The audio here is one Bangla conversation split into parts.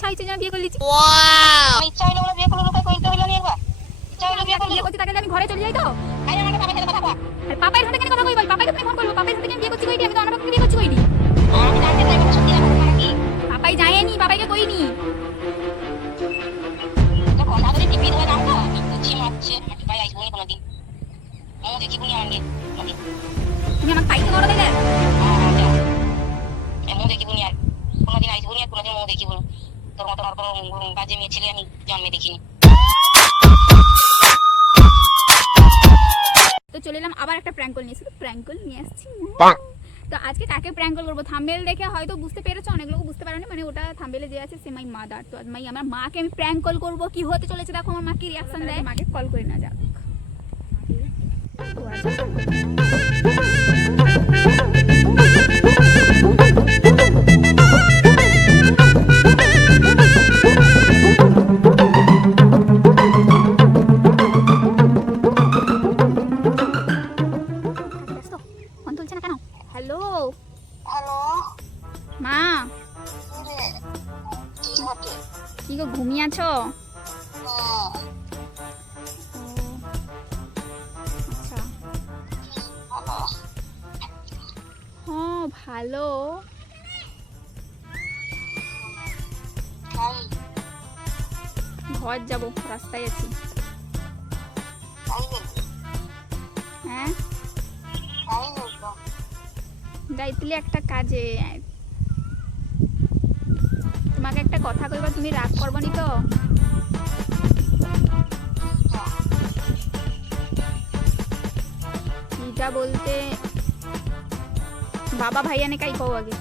ইচ্ছা হয়েছে যে বিয়ে করে লিছি। ওয়াও ইচ্ছা হলো বলে বিয়ে করলো, লোকে কইতে হলো নি একবার ইচ্ছা হলো বিয়ে করলো। বিয়ে করতে তাকে আমি ঘরে চলে যাই তো। আরে আমাকে বাবার সাথে কথা বল। আর পাপার সাথে কেন কথা কই বল? পাপাকে তুমি ফোন করবো, পাপার সাথে আমি বিয়ে করছি কইনি, আমি তো অন্য পাপাকে বিয়ে করছি কইনি। আমি জানতে চাই বলে সত্যি কথা নাকি? পাপাই যায়নি, পাপাইকে কইনি। তো কোন ধরে টিপি ধরে নাও তো বুঝি মারছে আমাকে ভাই আইবো নি কোনদিন। ও দেখি বুনি আনগে কোনদিন। তুমি আমাকে পাইতে করো দিলে। এমন দেখি বুনি আর কোনদিন আইবো নি, আর কোনদিন ও দেখি বুনি। তোর মত আর কোনো বাজে মেয়ে ছেলে আমি জন্মে দেখিনি। তো চলে এলাম আবার একটা প্র্যাঙ্ক কল নিয়ে, শুধু প্র্যাঙ্ক কল নিয়ে আসছি। তো আজকে কাকে প্র্যাঙ্ক কল করবো থাম্বনেল দেখে হয়তো বুঝতে পেরেছো, অনেক লোক বুঝতে পারেনি, মানে ওটা থাম্বনেলে যে আছে সে মাই মাদার। তো আমার মাকে আমি প্র্যাঙ্ক কল করবো, কি হতে চলেছে দেখো আমার মা কি রিঅ্যাকশন দেয়। মাকে কল করে না যাক। ফোন তুলছে না কেন? হ্যালো হ্যালো মা, কি গো ঘুমিয়ে আছো? আচ্ছা হ্যাঁ ভালো। ঘর যাবো, রাস্তায় আছি। হ্যাঁ যাইতিলি একটা কাজে। তোমাকে একটা কথা কইবা, তুমি রাগ করবনি তো? কিটা বলতে বাবা ভাইয়া নে কাই কও আগে।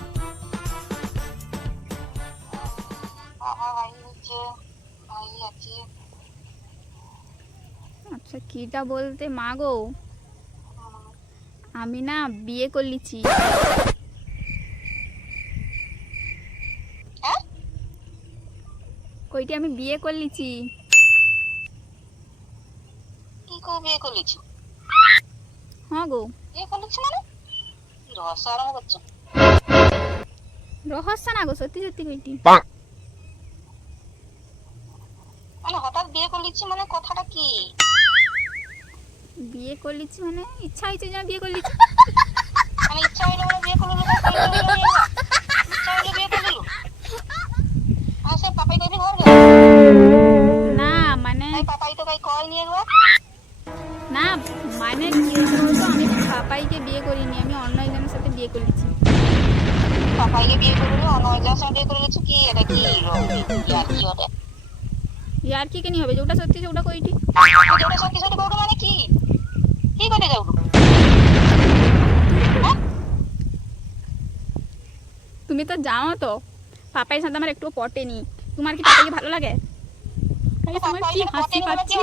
আচ্ছা কিটা বলতে মা গো, আমি না বিয়ে করলিছি। কইটি আমি বিয়ে করলিছি। কি কো বিয়ে করলিছ? হ্যাঁ গো বিয়ে করলিছ মানে রহস্য আরম্ভ করছ? রহস্য না গো, সত্যি সত্যি কইটি। মানে হঠাৎ বিয়ে করলিছ মানে কথাটা কি? বিয়ে করলিছি মানে ইচ্ছা হয়েছে যে বিয়ে করলিছি। মানে ইচ্ছা হইলো বলে বিয়ে করলো, লোকে কইতে হলো নি একবার ইচ্ছা হইলো বিয়ে করে দিল। আর সে পাপাই কইবি ঘর গেল না মানে পাপাই তো কাই কয় নি একবার। না মানে কি হয়েছে বলতো, আমি পাপাইকে বিয়ে করিনি, আমি অন্য একজনের সাথে বিয়ে করেছি। পাপাইকে বিয়ে করলো অন্য একজনের সাথে বিয়ে করে গেছো? কি এটা কি ইয়ার কি ওটা? ইয়ার কি কেনি হবে, যেটা সত্যি সেটা কইটি। যেটা সত্যি সত্যি বলবো মানে কি কি করে যাও? তুমি তো জানো তো পাপাইয়ের সাথে আমার একটু পটেনি। তোমার কি পাপাইকে ভালো লাগে? আমার কি হাসি পাচ্ছে।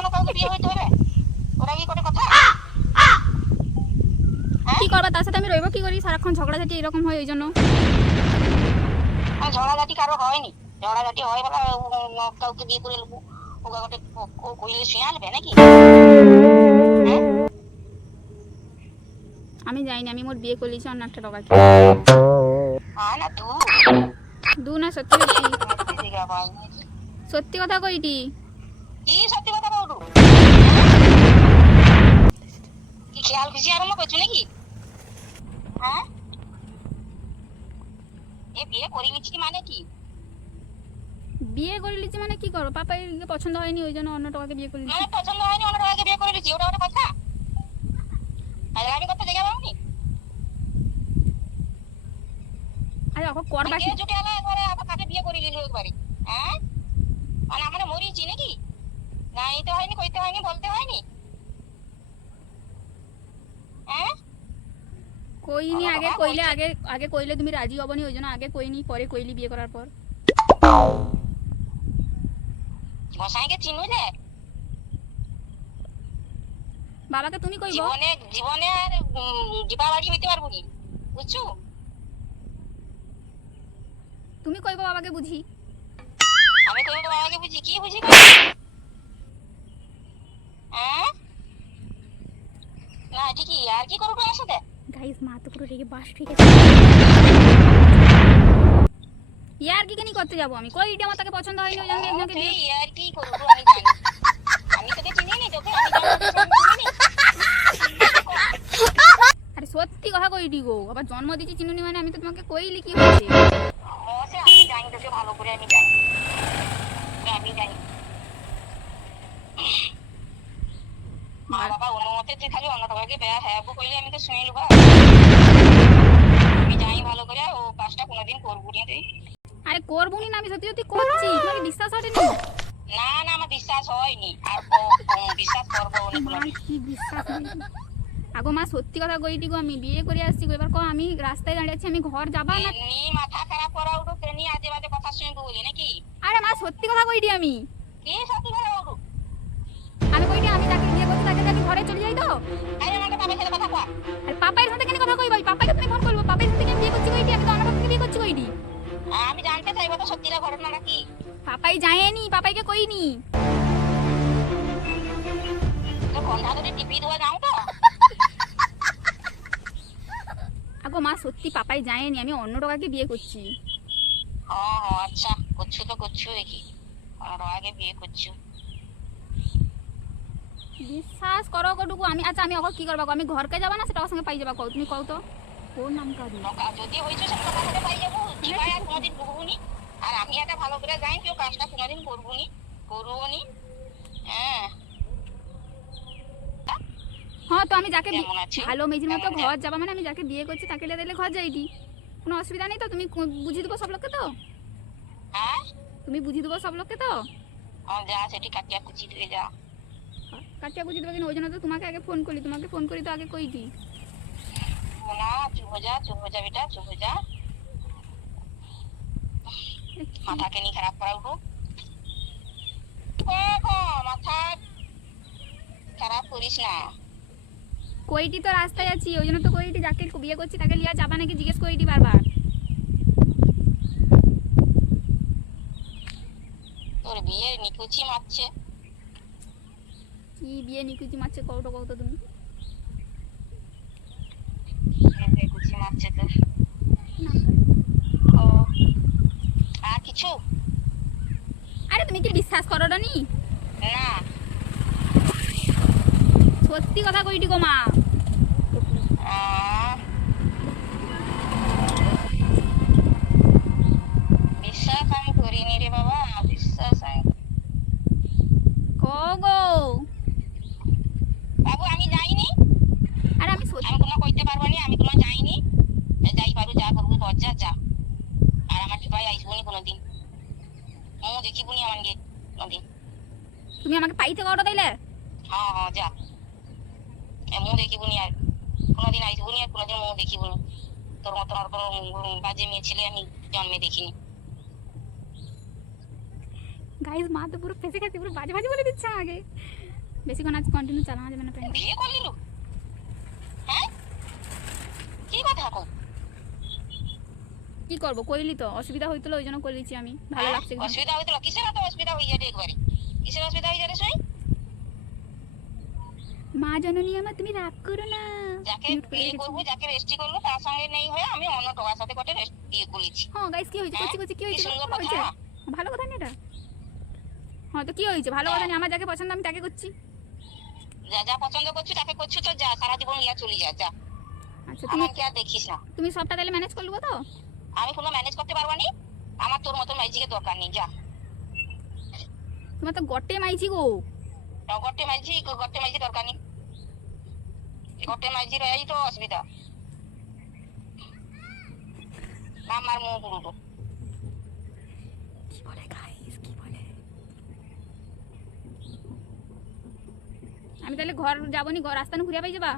কি করবা তার সাথে আমি রইব কি করি, সারাক্ষণ ঝগড়াঝাটি এরকম হয়, ওই জন্য। ঝগড়াঝাটি কারো হয়নি, ঝগড়াঝাটি হয় বলে কাউকে বিয়ে করে নেবো ওকে কইলে শুয়ে আনবে নাকি? আমি যাইনি, আমি মোর বিয়ে করলিছি অন্য একটা টাকা না দু না সত্যি সত্যি কথা কইটি। কি সত্যি কথা বলবো? কি খেয়াল খুশি আরম্ভ করছো নাকি? হ্যাঁ এ বিয়ে করে নিচ্ছি মানে কি? বিয়ে করে লিছি মানে কি করো, পাপাইকে পছন্দ হয়নি ওই জন্য অন্য টাকাকে বিয়ে করে লিছি। মানে পছন্দ হয়নি অন্য টাকাকে বিয়ে করে নিচ্ছি, ওটা ওটা কথা? আরে আমি কথা জায়গা পাওনি। আরে ওকে করবা কি? জুটে এলো একবারে আবার কাকে বিয়ে করে নিল একবারে? হ্যাঁ মানে আমরা মরিছি নাকি? গাইতে হয়নি, কইতে হয়নি, বলতে হয়নি। হ্যাঁ কইনি আগে, কইলে আগে কইলে তুমি রাজি হবনি, ওই জন্য আগে কইনি, পরে কইলি বিয়ে করার পর। গোসাইকে চিনুলে? বাবাকে তুমি কইবো? জীবনে জীবনে আর ডিবা বাড়ি হইতে পারবো নি, বুঝছো? তুমি কইবো বাবাকে বুঝি। আমি কইবো বাবাকে বুঝি? কি বুঝি? হ্যাঁ না ঠিকই আর কি করবো আমার সাথে? গাইস মা তো পুরো রেগে বাস ঠিক আছে। ইয়ার কি কেনি করতে যাবো আমি? কই আমার তাকে পছন্দ হয়নি ওই জন্য একজনকে তুই বিয়ে। আর কি করবো আমি জানি। আমি তোকে চিনি নি, তোকে আমি চিনি নি। আরে সত্যি কথা কইটি গো, আবার জন্ম দিয়েছি চিনুনি মানে আমি তো তোমাকে কইলি কি হয়েছে? সে আমি জানি তোকে ভালো করে, আমি জানি, আমি জানি। মা বাবা অনুমতি তুই খালি অন্য টাকাকে বেয়া হ্যাঁ কইলে আমি তো শুনে লুবা। আমি জানি ভালো করে ও কাজটা কোনোদিন করবো নি তুই। আরে করবুনি না, আমি সত্যি সত্যি করছি, তোমাকে বিশ্বাস হয়নি? না না আমার বিশ্বাস হয়নি, আর বিশ্বাস করবো নি মা কোনোদিন। কি বিশ্বাস হয়নি? আগো মা সত্যি কথা কইটি গো, আমি বিয়ে করে আসছি গো, এবার কো আমি রাস্তায় দাঁড়িয়ে আছি, আমি ঘর যাবা না। এমনি মাথা খারাপ করা উঠো তেমনি আজে বাজে কথা শুনে বলি নাকি? আরে মা সত্যি কথা কইটি আমি। কি সত্যি কথা উঠো? আমি কইটি আমি যাকে বিয়ে করছি তাকে আমি ঘরে চলে যাই তো। আরে আমাকে বাবার সাথে কথা কয়া। আর পাপাইর সাথে কেন কথা কই ভাই? পাপাইকে তুমি ফোন করবো, পাপাইর সাথে কেন বিয়ে করছি কইটি? আমি তো অন্য কাউকে বিয়ে করছি কইটি। আমি জানতে চাইবো তো সত্যিটা ঘটনা নাকি। পাপাই যায়নি, পাপাইকে কইনি। তো বন্ধা যদি টিপি দেওয়া যাও তো। আগো মা সত্যি পাপাই যায়নি, আমি অন্য টাকাকে বিয়ে করছি। আচ্ছা করছো তো করছো দেখি, আর আগে বিয়ে করছো। বিশ্বাস করো কটুকু আমি। আচ্ছা আমি ওকে কি করবা গো? আমি ঘরকে যাবা না সেটা ওর সঙ্গে পাই যাবা কও? তুমি কও তো ওর নাম কাদি। যদি হয়েছে সেটা কথা পাই যাবো, জীবাই আর কোনোদিন ঢুকবো নি। আর আমি একটা ভালো করে জানি কেউ কাজটা কোনোদিন করবো নি, করবো নি। হ্যাঁ হ্যাঁ তো আমি যাকে কেমন আছো? ভালো মেজির মতো কেমন ঘর যাবা মানে আমি যাকে বিয়ে করছি তাকে লিয়ে দিলে ঘর যাইটি, কোনো অসুবিধা নেই তো? তুমি বুঝিয়ে দেবো সব লোককে তো? হ্যাঁ তুমি বুঝিয়ে দেবো সব লোককে তো? যা সেটি কাটিয়া কুচি ধুয়ে যা। কাটিয়া বুঝিয়ে দেবো কিনা ওই জন্য তো তোমাকে আগে ফোন করলি, তোমাকে ফোন করি তো আগে কইটি। না চুপ হয়ে যা বেটা, চুপ হয়ে যা। মাথাকে নিয়ে খারাপ করা উঠো। মাথা খারাপ করিস না। কইটি তো রাস্তায় আছি ওই জন্য তো কইটি যাকে বিয়ে করছি তাকে লিয়া যাবা নাকি জিজ্ঞেস কইটি বারবার। তোর বিয়ে নিকুচি মারছে। কি বিয়ে নিকুচি মারছে কৌটো কৌতো তুমি? নিকুচি মারছে তোর। ও আর কিছু? আরে তুমি কি বিশ্বাস করো নি? না সত্যি কথা কইটি গো মা। বিশ্বাস আমি করিনি রে বাবা, বিশ্বাস আমি। কো গো বাবু আমি যাইনি, আরে আমি সত্যি আমি কোনো কইতে পারবো নি, আমি কোনো যাইনি। যাই পারু যা করবো কর, যা যা। আর আমার ভাই আইসবো নি কোনোদিন, দেখিবো নি আমাকে কোনোদিন। তুমি আমাকে পাইতে করো তাইলে? যা। দেখিবো নি আর কোনোদিন আইসবো নি, আর কোনোদিন দেখিবো নি। তোর মতন আর কোনো বাজে মেয়ে ছেলে আমি জন্মে দেখিনি। গাইস মা তো পুরো ফেসে গেছে, পুরো বাজে বাজে বলে দিচ্ছে আমাকে। বেশিক্ষণ আজ কন্টিনিউ চালানো যাবে না প্র্যাঙ্ক। বিয়ে করলি? হ্যাঁ কি কথা কো? কি করবো কইলি তো, অসুবিধা হইতো ওই জন্য কইলিছি আমি, ভালো লাগছে একদম। অসুবিধা হইতো? কিসের এত অসুবিধা হয়ে যাবে একবারে? কিসের অসুবিধা হয়ে যাবে শুনি? মা জননী আমার তুমি রাগ করো না। যাকে বিয়ে করবো, যাকে রেস্টি করবো তার সঙ্গে নেই হয়ে আমি অন্য টাকার সাথে কটে বিয়ে করেছি। হ্যাঁ গাইস কি হয়েছে? করছি করছি কি হয়েছে? সুন্দর ভালো হয়েছে? কথা। ভালো কথা নেই এটা? হ্যাঁ তো কি হয়েছে? ভালো কথা নেই, আমার যাকে পছন্দ আমি তাকে করছি। যা যা পছন্দ করছো তাকে করছো তো যা, সারা জীবন ইয়া চলে যা যা। আচ্ছা তুমি আমাকে আর দেখিস না। তুমি সবটা তাহলে ম্যানেজ করে নেবো তো? আমি কোনো ম্যানেজ করতে পারবো নি, আমার তোর মতো ম্যাজিকের দরকার নেই, যা। তোমার তো গটে মাইছি গো। গটে মাইজি দরকার নেই, গটে মাইজি রয়াই তো অসুবিধা। আমার মুখ পুরো কি বলে গাইস, কি বলে? আমি তাহলে ঘর যাবো নি, ঘর রাস্তা ঘুরিয়া পাই যাবা?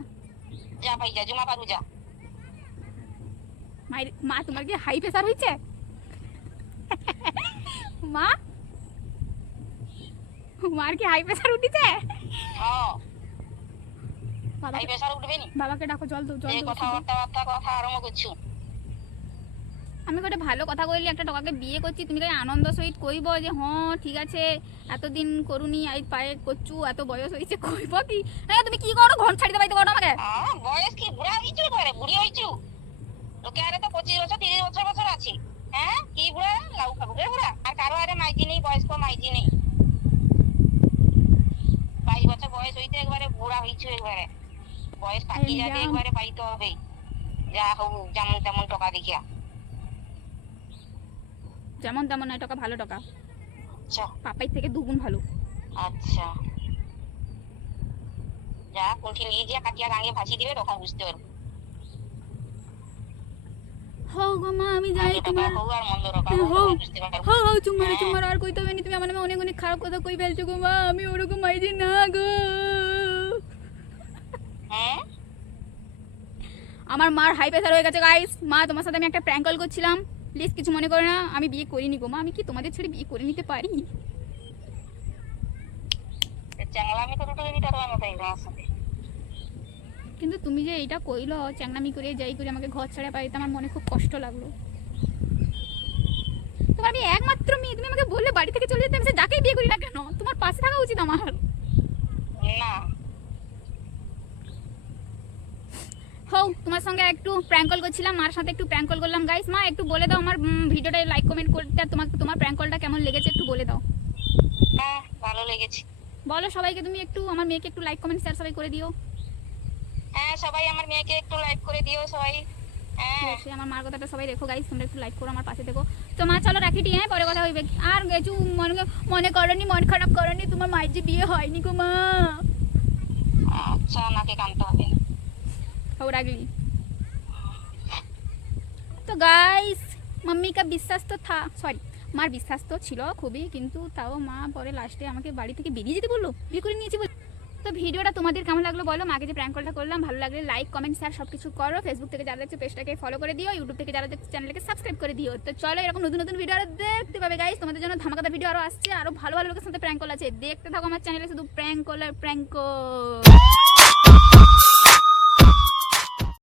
যা ভাই যা, জমা পারু যা। মা তোমার কি হাই প্রেসার হয়েছে? মা মার কি হাই প্রেসার উঠিছে? এই প্রেসার উঠবে নি? বাবাকে ডাকো, জল দাও জল এই দাও। কথা আরম্ভ করছো। আমি একটা ভালো কথা কইলি, একটা টাকাকে বিয়ে করছি, তুমি কাই আনন্দ সহিত কইব যে হ্যাঁ ঠিক আছে এতদিন করুনি আই পায়ে করছু, এত বয়স হয়েছে কইব কি? হ্যাঁ তুমি কি করো? ঘর ছাড়িতে পাইতে করো আমাকে? বয়স কি বুড়া হইছু? করে বুড়ি হইছু? লোকে আরে তো 25 বছর 30 বছর আছে। হ্যাঁ কি বুড়া লাউ খাবো রে বুড়া আর কারো আরে মাইজি নেই বয়স্ক মাইজি নেই 22 বছর বয়স হইতে একবারে বুড়া হইছো একবারে বয়স থাকি যাবে একবারে পাইতে হবে যা হোক যেমন তেমন টাকা দেখিয়া যেমন তেমন নয়, টাকা ভালো টাকা, আচ্ছা পাপাই থেকে দুগুণ ভালো। আচ্ছা যা কুঠি নিয়ে গিয়ে কাটিয়া গাঙে ভাসি দিবে তখন বুঝতে পারবো হও গো মা আমি যাই ভালো টাকা তোমার হোক আর মন্দ টাকা হোক হও তখন বুঝতে পারবো হও হও চুম্মার আর কইতে হবে না, তুমি আমার নামে অনেক অনেক খারাপ কথা কই ফেলছো গো মা, আমি ওরকম মাইজি না গো। হ্যাঁ আমার মার হাই প্রেসার হয়ে গেছে গাইস। মা তোমার সাথে আমি একটা প্র্যাঙ্ক কল করছিলাম, প্লিজ কিছু মনে করো না, আমি বিয়ে করিনি গো মা, আমি কি তোমাদের ছেড়ে বিয়ে করে নিতে পারি? চ্যাংলামি তো দুটো দিনই তার মতো আমার সাথে কিন্তু তুমি যে এইটা কইলো চ্যাংনামি করে যাই করে আমাকে ঘর ছাড়া পাইতে, আমার মনে খুব কষ্ট লাগলো। তোমার আমি একমাত্র মেয়ে, তুমি আমাকে বললে বাড়ি থেকে চলে যেতে, আমি সে যাকেই বিয়ে করি না কেন তোমার পাশে থাকা উচিত আমার। না হও তোমার সঙ্গে একটু প্র্যাঙ্ক কল করছিলাম, মার সাথে একটু প্র্যাঙ্ক কল করলাম গাইস। মা একটু বলে দাও আমার ভিডিওটায় লাইক কমেন্ট করতে, আর তোমাকে তোমার প্র্যাঙ্ক কলটা কেমন লেগেছে একটু বলে দাও। হ্যাঁ ভালো লেগেছে বলো সবাইকে, তুমি একটু আমার মেয়েকে একটু লাইক কমেন্ট শেয়ার সবাই করে দিও। হ্যাঁ সবাই আমার মেয়েকে একটু লাইক করে দিও সবাই হ্যাঁ সে আমার মার কথাটা সবাই দেখো গাইস, তোমরা একটু লাইক করো, আমার পাশে দেখো। তো মা চলো রাখি টি, হ্যাঁ পরে কথা হইবে। আর কিছু মনে করনি, মন খারাপ করনি, তোমার মায়ের যে বিয়ে হয়নি গো মা। আচ্ছা নাকে কানতে হবে না हो रागली। तो गाइस मम्मी का विश्वास तो था, सॉरी मार विश्वास तो ছিল খুবই, কিন্তু তাও মা পরে লাস্টে আমাকে বাড়ি থেকে বেরিয়ে যেতে বললো, বিয়ে করে নিয়েছি বলে। তো ভিডিওটা তোমাদের কেমন লাগলো বলো, মাকে যে প্র্যাঙ্ক কলটা করলাম ভালো লাগলে লাইক কমেন্ট শেয়ার সব কিছু করো। ফেসবুক থেকে যারা দেখছো পেজটাকে ফলো করে দিও, ইউটিউব থেকে যারা দেখছো চ্যানেলটাকে সাবস্ক্রাইব করে দিও। তো চলো এরকম নতুন নতুন ভিডিও আরো দেখতে পাবে গাইস, তোমাদের জন্য ধামাকাদার ভিডিও আরো আসছে, আরো ভালো ভালো লোকের সাথে প্র্যাঙ্ক কল আছে, দেখতে থাকো আমার চ্যানেলে শুধু প্র্যাঙ্ক কল আর প্র্যাঙ্ক কল।